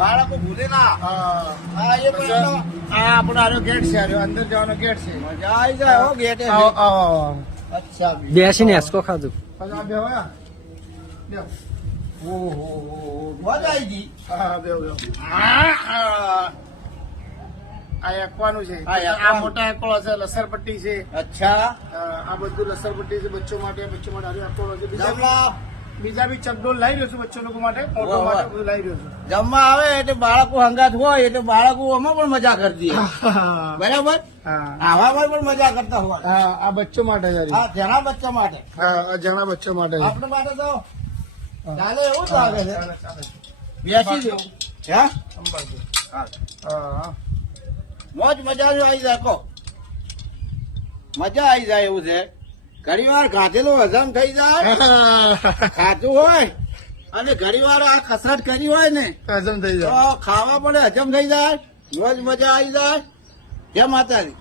બાળકો ભૂલે ના. હા. હા એ પણ એનો આ આપણો આનો ગેટ છે અંદર જવાનો ગેટ છે. મજા આવી જાય હો ગેટે આવો આવો આવો. અચ્છા બેસીને હેસકો ખાધું. મજા આવી ગઈ. આ, એકવાનું છે. આ મોટા એકળો છે લસરપટ્ટી છે. અચ્છા. આ બધું લસરપટ્ટી છે બચ્ચો માટે બચ્ચો માટે હારું છે. બીજા બીજા બી ચકડોળ લાવી રહ્યો છું બચ્ચો લોકો માટે મોટો. માટે બધું લાવી રહ્યો છું. જમવા આવે એટલે બાળકો હંગાત હોય એટલે બાળકો આમાં પણ મજા કરતી બરાબર? આવા પણ મજા કરતા હોય. હા, આ બચ્ચો માટે હા ઘણા બચ્ચા માટે. હા જણા બચ્ચો માટે આપણે માટે તો ચાલે એવું લાગે છે. બેસી જવું હે? મોજ મજા આવી જાય કો મજા આવી જાય એવું છે. ઘણી વાર ખાધેલું હજમ થઈ જાય. ખાધું હોય અને ઘણી વાર આ કસરત કરી હોય ને હજમ થઈ જાય. ખાવા પણ હજમ થઈ જાય મોજ મજા આવી જાય. જય માતાજી.